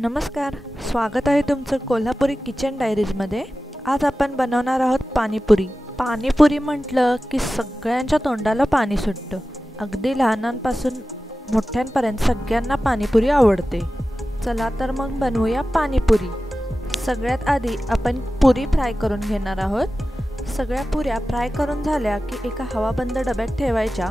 नमस्कार, स्वागत आहे तुमचं कोल्हापुरी किचन डायरीजमध्ये। आज आपण बनवणार आहोत पाणीपुरी। पाणीपुरी म्हटलं की सगळ्यांच्या तोंडाला पाणी सुटतं। अगदी लहानांपासून मोठ्यांपर्यंत सगळ्यांना पाणीपुरी आवडते। चला तर मग बनवूया पाणीपुरी। सगळ्यात आधी आपण पुरी फ्राय करून घेणार आहोत। सगळ्या पुऱ्या फ्राय करून झाल्या की एका हवाबंद डब्यात ठेवायच्या,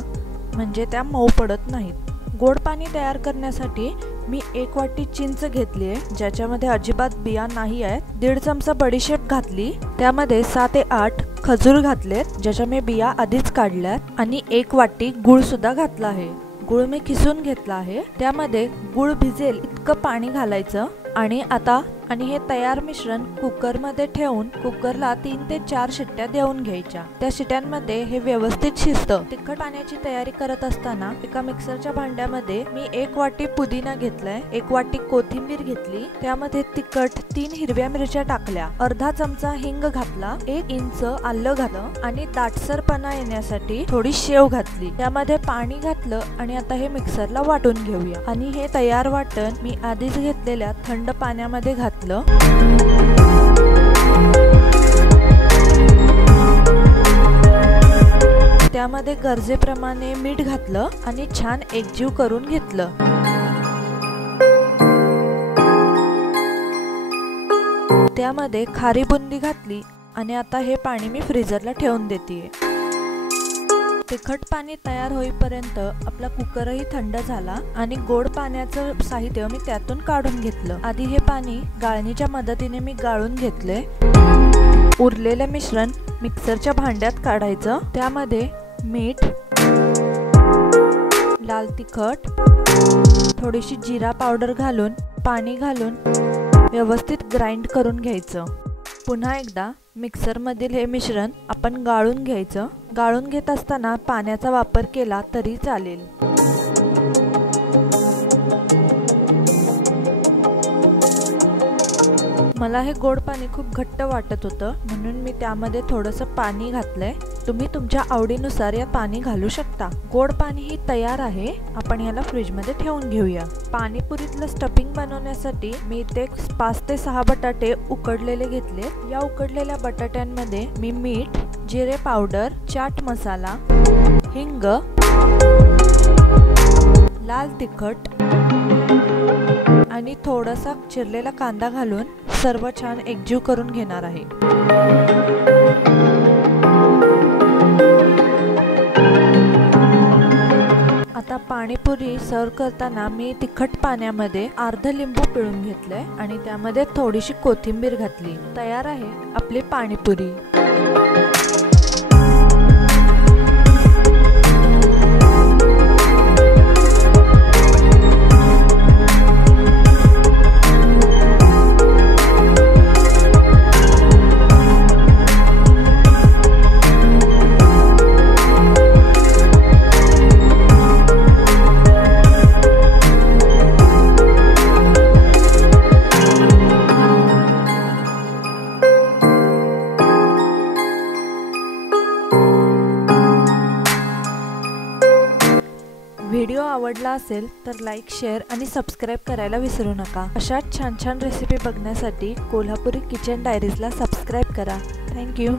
म्हणजे त्या मऊ पडत नाहीत। गोड पाणी तयार करण्यासाठी मी 1 वाटी चिंच घेतली आहे, ज्याच्यामध्ये अजिबात बिया नाही आहेत। 1.5 चमचा बडीशेप घातली, त्यामध्ये 7 ते 8 खजूर घातलेत, ज्याच्या मी बिया आधीच काढल्यात, आणि 1 वाटी गूळ सुद्धा घातला आहे। गूळ मी किसून घेतला आहे। त्यामध्ये गूळ भिजेल इतकं पाणी घालायचं आणि हे तयार मिश्रण कुकर मध्ये ठेवून कुकरला 3 ते 4 शिट्ट्या देऊन घ्यायच्या। त्या शिट्ट्यांमध्ये हे व्यवस्थित शिजतं। तिखट पाण्याची तयारी करत असताना एका मिक्सरच्या भांड्यामध्ये मी 1 वाटी पुदिना घेतलाय, 1 वाटी कोथिंबीर घेतली, त्यामध्ये तिखट 3 हिरव्या मिरच्या टाकल्या, अर्धा चमचा हिंग घातला, 1 इंच आलं घातलं, आणि दाटसरपणा येण्यासाठी थोडी शेव घातली। त्यामध्ये पाणी घातलं आणि आता हे मिक्सरला वाटून घेऊया। आणि हे तयार वाटण मी आधीच घेतलेल्या थंड पाण्यामध्ये घातलं। त्यामध्ये गरजेप्रमाणे मीठ घातलं आणि छान एकजीव करून घेतलं। त्यामध्ये खारी बुंदी घातली आणि आता हे पाणी मी फ्रीजरला ठेवून देते। तिखट पाणी तयार होईपर्यंत आपला कुकरही थंड झाला आणि गोड पाण्याचं साहित्य मी त्यातून काढून घेतलं। आधी हे पाणी गाळणीच्या मदतीने मी गाळून घेतले। उरलेले मिश्रण मिक्सरच्या भांड्यात काढायचं। त्यामध्ये मीठ, लाल तिखट, थोडीशी जिरा पावडर घालून पाणी घालून व्यवस्थित ग्राइंड करून घ्यायचं। पुन्हा एकदा मिक्सर मधील हे मिश्रण आपण गाळून घ्यायचं। गाळून घेत असताना पाण्याचा वापर केला तरी चालेल। मला हे गोड पाणी खूप घट्ट वाटत होतं, म्हणून मी त्यामध्ये थोडंसं पाणी घातलंय। तुम्ही तुमच्या आवडीनुसार यात पाणी घालू शकता। गोड पाणी ही तयार आहे। आपण याला फ्रीज मध्ये ठेवून घेऊया। पाणीपुरीतलं स्टफिंग बनवण्यासाठी मी इथे 5 ते 6 बटाटे उकडलेले घेतले। या उकडलेल्या बटाट्यांमध्ये मी मीठ, जिरे पावडर, चाट मसाला, हिंग, लाल तिखट आणि थोडासा चिरलेला कांदा घालून सर्व छान एकजीव करून घेणार आहे। आता पाणीपुरी सर्व करताना मी तिखट पाण्यामध्ये अर्ध लिंबू पिळून घेतलंय आणि त्यामध्ये थोडीशी कोथिंबीर घातली। तयार आहे आपली पाणीपुरी। व्हिडिओ आवडला असेल तर लाईक, शेअर आणि सबस्क्राईब करायला विसरू नका। अशाच छान छान रेसिपी बघण्यासाठी कोल्हापुरी किचन डायरीजला सबस्क्राईब करा। थँक्यू।